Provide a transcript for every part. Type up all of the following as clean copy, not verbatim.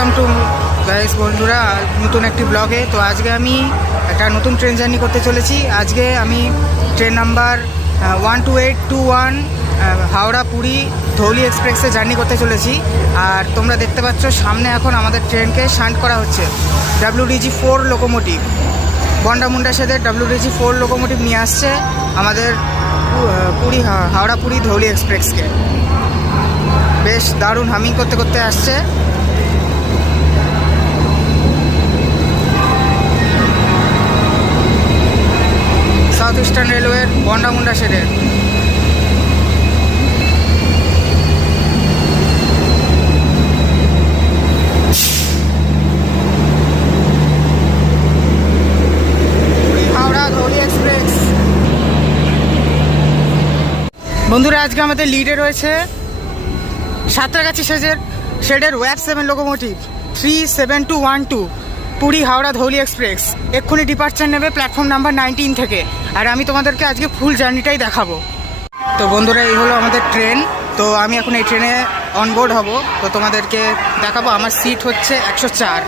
Welcome to guys বন্ধুরা নতুন একটি ব্লগে। তো আজকে আমি একটা নতুন ট্রেন জার্নি করতে চলেছি। আজকে আমি ট্রেন নাম্বার 12821 হাওড়া পুরী ধৌলি এক্সপ্রেসে জার্নি করতে চলেছি। আর তোমরা দেখতে পাচ্ছ সামনে এখন আমাদের ট্রেনকে শান্ট করা হচ্ছে WDG-4 লোকোমোটিভ। বন্ডামুন্ডা সেদের WDG-4 লোকোমোটিভ নিয়ে আসছে আমাদের হাওড়া পুরী ধৌলি এক্সপ্রেসকে। বেশ দারুণ হামিং করতে করতে আসছে। সাউথ ইস্টার্ন রেলওয়ের বন্ডামুন্ডা শেডের। হাওড়া ধৌলি এক্সপ্রেস। বন্ধুরা আজকে আমাদের লিডে রয়েছে সাঁতরাগাছি শেডের web 7 locomotive 37212 Puri Howrah Dhauli express. এক্ষুনি ডিপার্চার নেবে প্ল্যাটফর্ম নাম্বার 19 থেকে। আর আমি তোমাদেরকে আজকে ফুল জার্নিটাই দেখাবো। তো বন্ধুরা এই হলো আমাদের ট্রেন। তো আমি এখন এই ট্রেনে অনবোর্ড হব। তো তোমাদেরকে দেখাবো। আমার সিট হচ্ছে 104।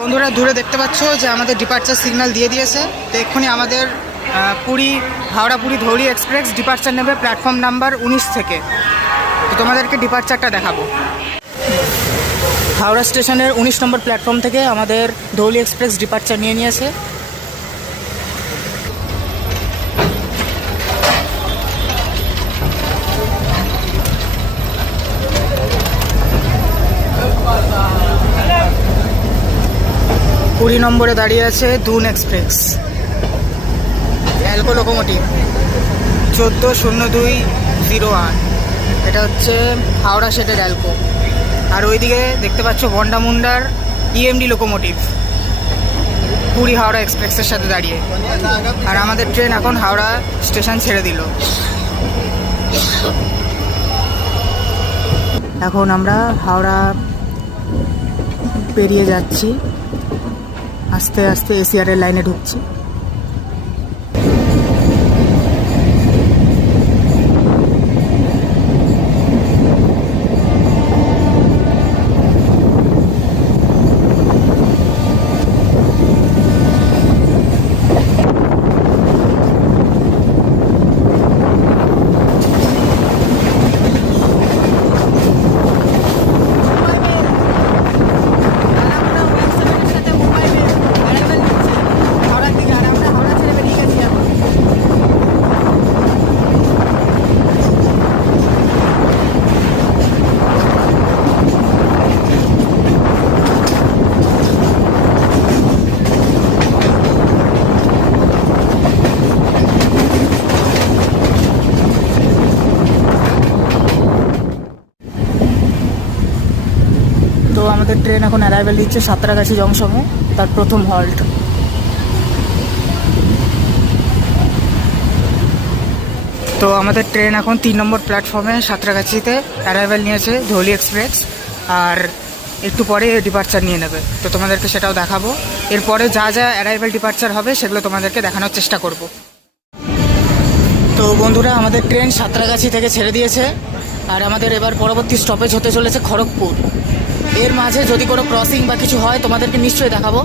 বন্ধুরা দূরে দেখতে পাচ্ছ যে আমাদের ডিপার্চার সিগন্যাল দিয়ে দিয়েছে। তো এক্ষুনি আমাদের হাওড়া পুরী ধৌলি এক্সপ্রেস ডিপার্চার নেবে প্ল্যাটফর্ম নাম্বার 19 থেকে। তো তোমাদেরকে ডিপার্চারটা দেখাবো। হাওড়া স্টেশনের 19 নম্বর প্ল্যাটফর্ম থেকে আমাদের ধৌলি এক্সপ্রেস ডিপার্চার নিয়ে নিয়েছে। কুড়ি নম্বরে দাঁড়িয়ে আছে দুন এক্সপ্রেস অ্যালকো লোকোমোটিভ 140208। এটা হচ্ছে হাওড়া শেডের অ্যালকো। আর ওইদিকে দেখতে পাচ্ছ বন্ডামুন্ডার EMD লোকোমোটিভ পুরী হাওড়া এক্সপ্রেসের সাথে দাঁড়িয়ে। আর আমাদের ট্রেন এখন হাওড়া স্টেশন ছেড়ে দিল। এখন আমরা হাওড়া পেরিয়ে যাচ্ছি, আস্তে আস্তে ACR এর লাইনে ঢুকছি। তো আমাদের ট্রেন এখন অ্যারাইভেল দিচ্ছে সাঁতরাগাছি জংশনে, তার প্রথম হল্ট। তো আমাদের ট্রেন এখন 3 নম্বর প্ল্যাটফর্মে সাঁতরাগাছিতে অ্যারাইভেল নিয়েছে ধৌলি এক্সপ্রেস। আর একটু পরে ডিপার্চার নিয়ে নেবে। তো তোমাদেরকে সেটাও দেখাবো। এরপরে যা যা অ্যারাইভেল ডিপার্চার হবে সেগুলো তোমাদেরকে দেখানোর চেষ্টা করব। তো বন্ধুরা আমাদের ট্রেন সাঁতরাগাছি থেকে ছেড়ে দিয়েছে। আর আমাদের এবার পরবর্তী স্টপেজ হতে চলেছে খড়গপুর। এর মাঝে যদি কোনো ক্রসিং বা কিছু হয় তোমাদেরকে নিশ্চয়ই দেখাবো।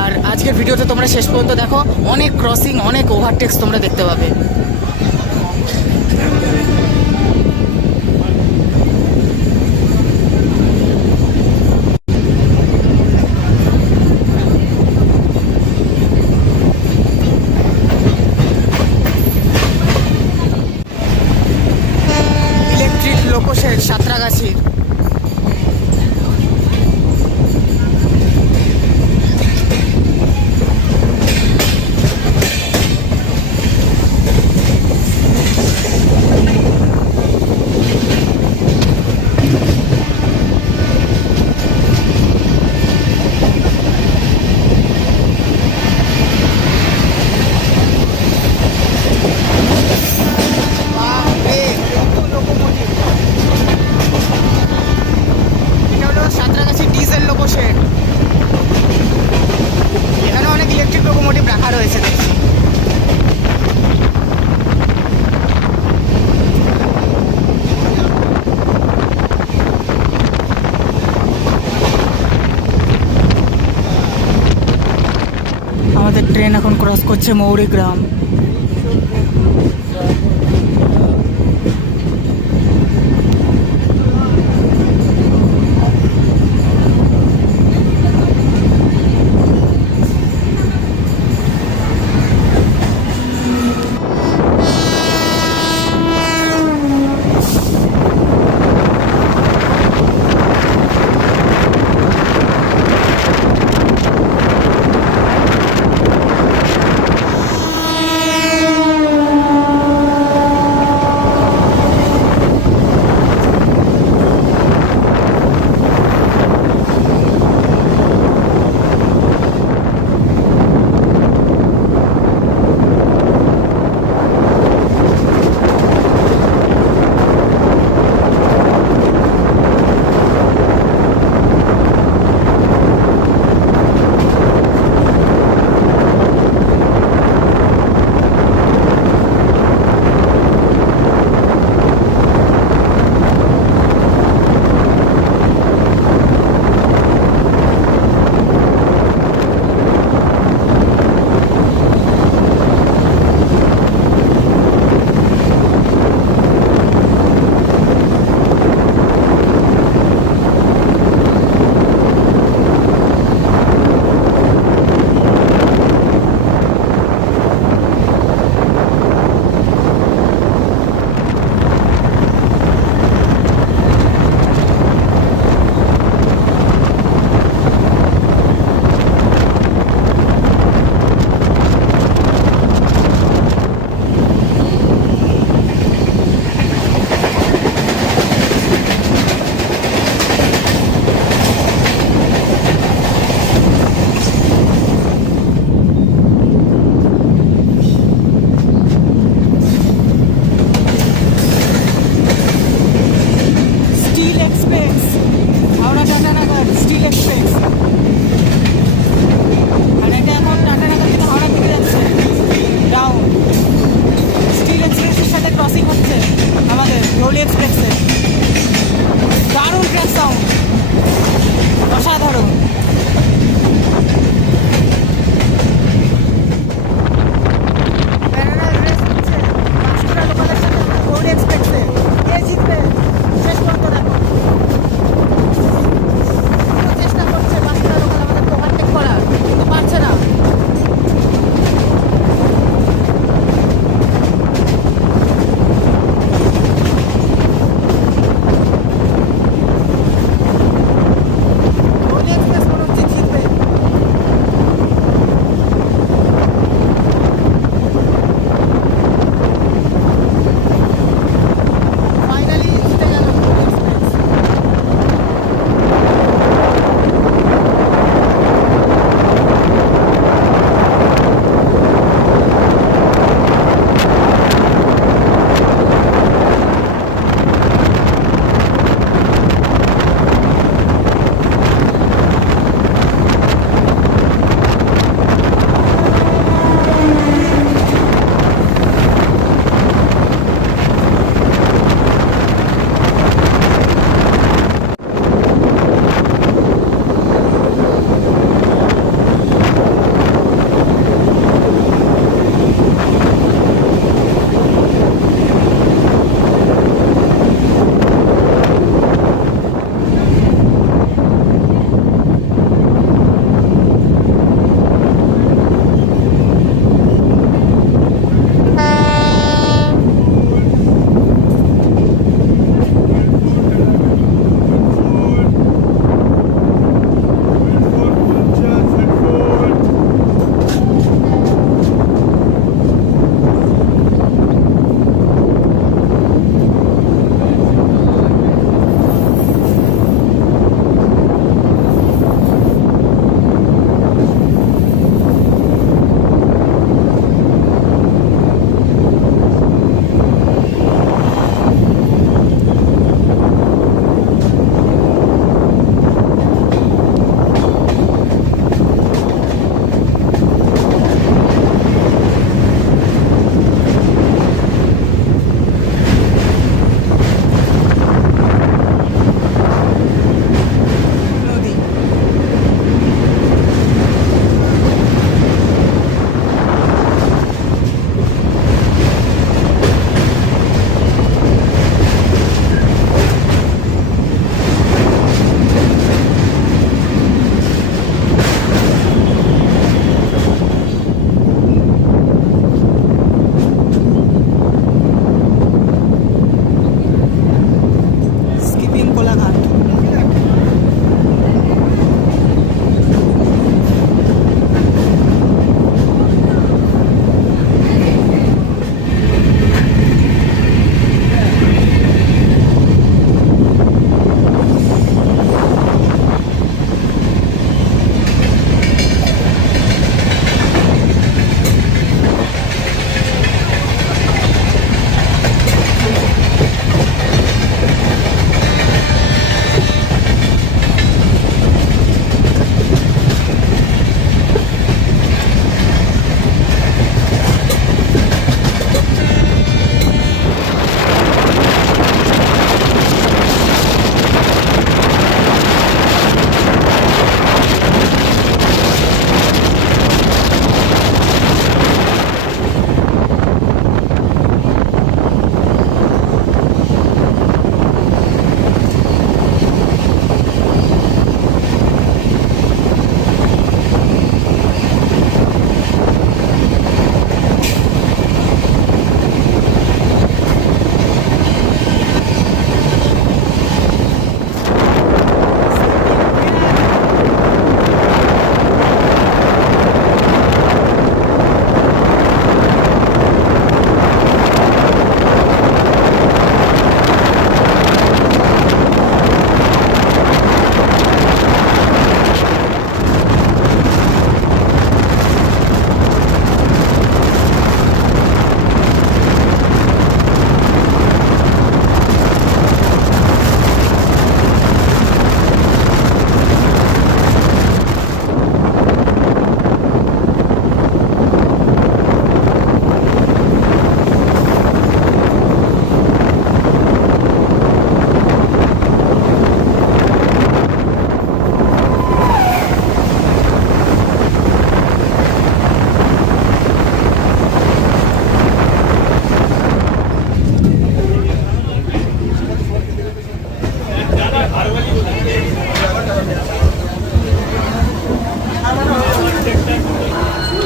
আর আজকের ভিডিওতে তোমরা শেষ পর্যন্ত দেখো, অনেক ক্রসিং, অনেক ওভারটেক্স তোমরা দেখতে পাবে। Electric loco shed সাঁতরাগাছির। ক্রস করছে মৌরিগ্রাম।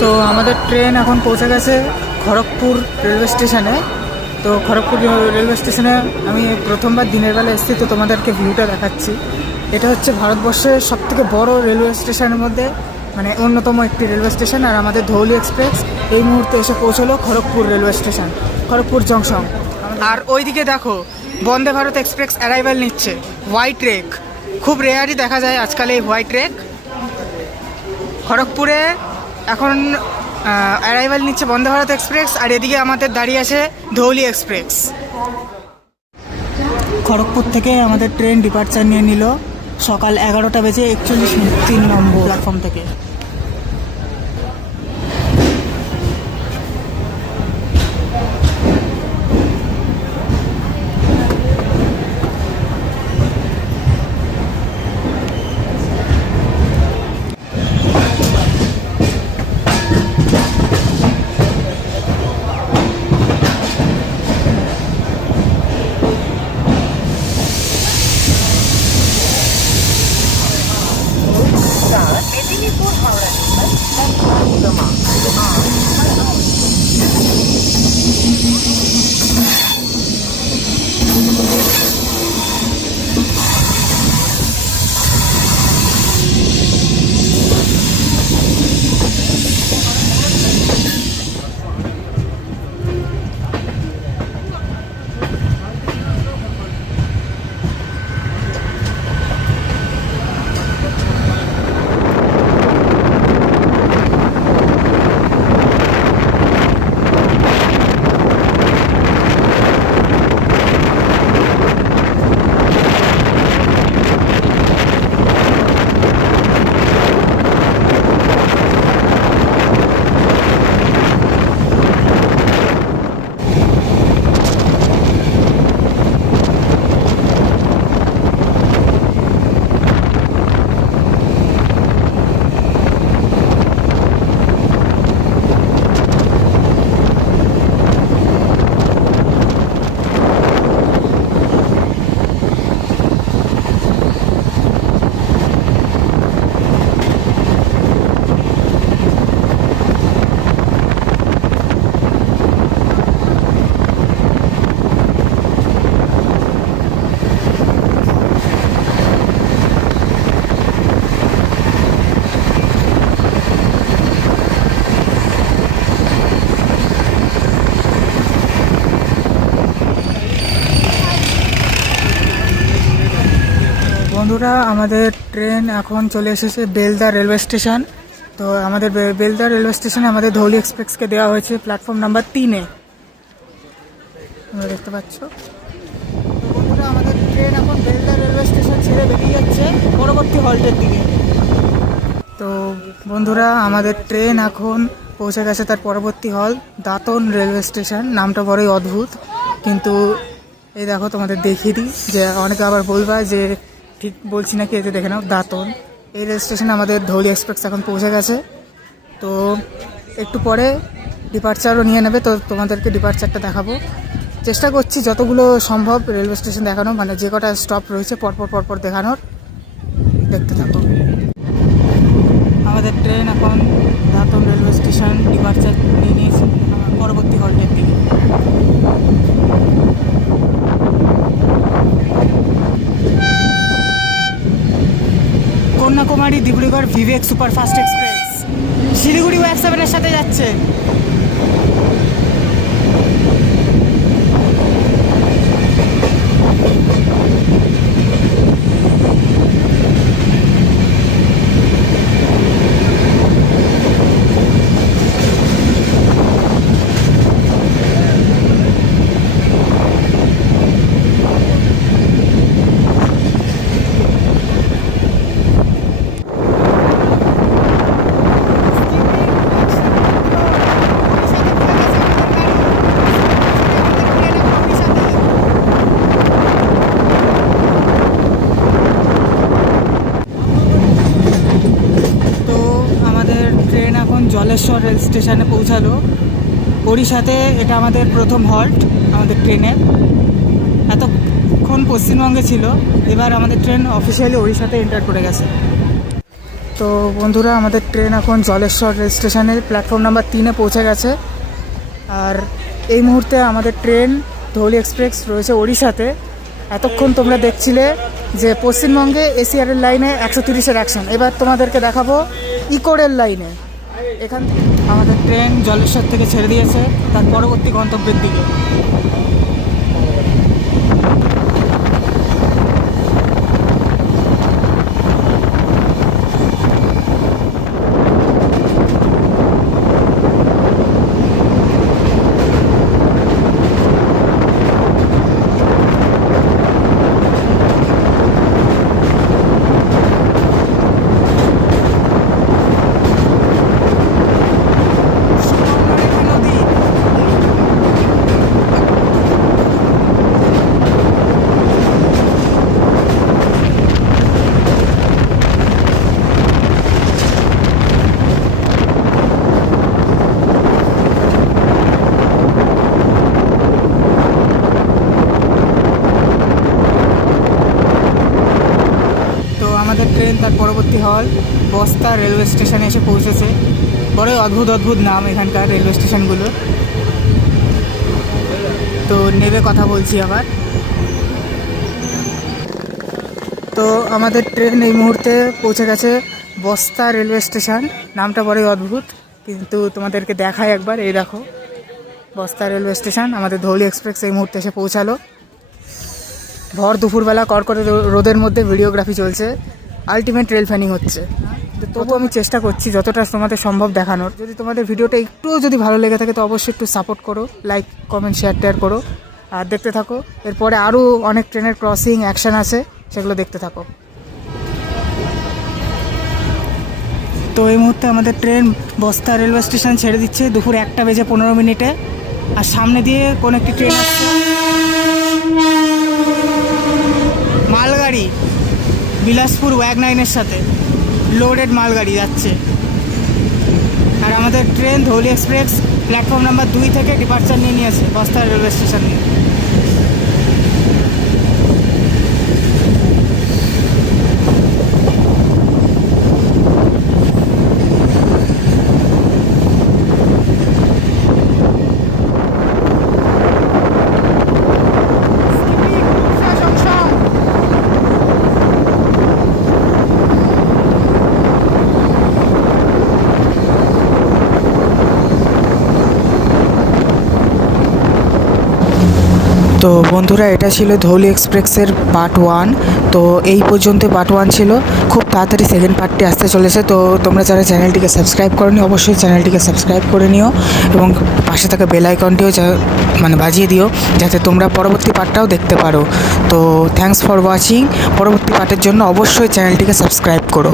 তো আমাদের ট্রেন এখন পৌঁছে গেছে খড়গপুর রেলওয়ে স্টেশনে। তো খড়গপুর রেলওয়ে স্টেশনে আমি প্রথমবার দিনের বেলা এসেছি, তো তোমাদেরকে ভিউটা দেখাচ্ছি। এটা হচ্ছে ভারতবর্ষের সবথেকে বড় রেলওয়ে স্টেশনের মধ্যে মানে অন্যতম একটি রেলওয়ে স্টেশন। আর আমাদের ধৌলি এক্সপ্রেস এই মুহূর্তে এসে পৌঁছলো Kharagpur railway station, Kharagpur junction. আর ওইদিকে দেখো বন্দে ভারত এক্সপ্রেস অ্যারাইভাল নিচ্ছে, হোয়াইট রেক। খুব রেয়ারই দেখা যায় আজকাল এই হোয়াইট রেক। খড়গপুরে এখন অ্যারাইভাল নিচ্ছে বন্দে ভারত এক্সপ্রেস, আর এদিকে আমাদের দাঁড়িয়ে আছে ধৌলি এক্সপ্রেস। খড়গপুর থেকে আমাদের ট্রেন ডিপার্চার নিয়ে নিল সকাল 11টা বেজে 41 মিনিট 3 নম্বর প্ল্যাটফর্ম থেকে। বন্ধুরা, আমাদের ট্রেন এখন চলে এসেছে বেলদা রেলওয়ে স্টেশন। তো আমাদের বেলদা রেলওয়ে স্টেশনে আমাদের ধৌলি এক্সপ্রেসকে দেওয়া হয়েছে প্ল্যাটফর্ম নাম্বার 3-এ, তোমরা দেখতে পাচ্ছ। তো বন্ধুরা, আমাদের ট্রেন এখন বেলদা রেলওয়ে স্টেশন ছেড়ে বেরিয়ে যাচ্ছে পরবর্তী হল্টের দিকে। তো বন্ধুরা, আমাদের ট্রেন এখন পৌঁছে গেছে তার পরবর্তী হল দাঁতন রেলওয়ে স্টেশন। নামটা বড়ই অদ্ভুত, কিন্তু এই দেখো তোমাদের দেখিয়ে দিই, যে অনেকে আবার বলবা যে ঠিক বলছি নাকি, এতে দেখে নাও দাঁতন। এই রেল স্টেশনে আমাদের ধৌলি এক্সপ্রেস এখন পৌঁছে গেছে। তো একটু পরে ডিপার্চারও নিয়ে নেবে, তো তোমাদেরকে ডিপার্চারটা দেখাবো। চেষ্টা করছি যতগুলো সম্ভব রেলওয়ে স্টেশন দেখানো, মানে যে কটা স্টপ রয়েছে পরপর দেখানোর। দেখতে থাকো। আমাদের ট্রেন এখন দাঁতন রেলওয়ে স্টেশন ডিপার্চার নিয়ে নিয়েছে পরবর্তী হল্টের দিকে। কন্যাকুমারী ডিব্রুগড় ভিভেক সুপারফাস্ট এক্সপ্রেস শিলিগুড়ি ওয়েব7-এর সাথে যাচ্ছে। জলেশ্বর রেল স্টেশনে পৌঁছালো ওড়িশাতে। এটা আমাদের প্রথম হল্ট আমাদের ট্রেনের। এতক্ষণ পশ্চিমবঙ্গে ছিল, এবার আমাদের ট্রেন অফিসিয়ালি ওড়িশাতে এন্টার করে গেছে। তো বন্ধুরা, আমাদের ট্রেন এখন জলেশ্বর রেল স্টেশনের প্ল্যাটফর্ম নাম্বার 3-এ পৌঁছে গেছে। আর এই মুহূর্তে আমাদের ট্রেন ধৌলি এক্সপ্রেস রয়েছে ওড়িশাতে। এতক্ষণ তোমরা দেখছিলে যে পশ্চিমবঙ্গে এসিআরের লাইনে 130-এর অ্যাকশন। এবার তোমাদেরকে দেখাবো ইকোরের লাইনে। এখান থেকে আমাদের ট্রেন জলেশ্বর থেকে ছেড়ে দিয়েছে তার পরবর্তী গন্তব্যের দিকে। আমাদের ট্রেন তার পরবর্তী হল বস্তা রেলওয়ে স্টেশনে এসে পৌঁছেছে। বড় অদ্ভুত নাম এখানকার রেলওয়ে স্টেশনগুলো। তো নেবে কথা বলছি আবার। তো আমাদের ট্রেন এই মুহূর্তে পৌঁছে গেছে বস্তা রেলওয়ে স্টেশন। নামটা বড়ই অদ্ভুত, কিন্তু তোমাদেরকে দেখায় একবার। এই দেখো বস্তা রেলওয়ে স্টেশন। আমাদের ধৌলি এক্সপ্রেস এই মুহূর্তে এসে পৌঁছালো। ভর দুপুরবেলা কড়কড়ে রোদের মধ্যে ভিডিওগ্রাফি চলছে। আলটিমেট রেল ফ্যানিং হচ্ছে। তবু আমি চেষ্টা করছি যতটা তোমাদের সম্ভব দেখানোর। যদি তোমাদের ভিডিওটা একটুও যদি ভালো লেগে থাকে তো অবশ্যই একটু সাপোর্ট করো, লাইক কমেন্ট শেয়ার করো আর দেখতে থাকো। এরপরে আরও অনেক ট্রেনের ক্রসিং অ্যাকশন আছে, সেগুলো দেখতে থাকো। তো এই মুহূর্তে আমাদের ট্রেন বস্তা রেলওয়ে স্টেশন ছেড়ে দিচ্ছে দুপুর 1:15। আর সামনে দিয়ে কোন একটি ট্রেন আসছে, মালগাড়ি বিলাসপুর ওয়াগনাইনের সাথে লোডেড মালগাড়ি যাচ্ছে। আর আমাদের train Dhauli express platform number 2 থেকে ডিপার্চার নিয়ে নিয়েছে বস্তা রেলওয়ে স্টেশন নিয়ে। তো বন্ধুরা, এটা ছিল ধৌলি এক্সপ্রেসের পার্ট 1। তো এই পর্যন্ত পার্ট 1 ছিল। খুব তাড়াতাড়ি সেকেন্ড পার্টটি আসতে চলেছে। তো তোমরা যারা চ্যানেলটিকে সাবস্ক্রাইব করোনি অবশ্যই চ্যানেলটিকে সাবস্ক্রাইব করে নিও এবং পাশে থাকা বেল আইকনটিও বাজিয়ে দিও, যাতে তোমরা পরবর্তী পার্টটাও দেখতে পারো। তো থ্যাঙ্কস ফর ওয়াচিং। পরবর্তী পার্টের জন্য অবশ্যই চ্যানেলটিকে সাবস্ক্রাইব করো।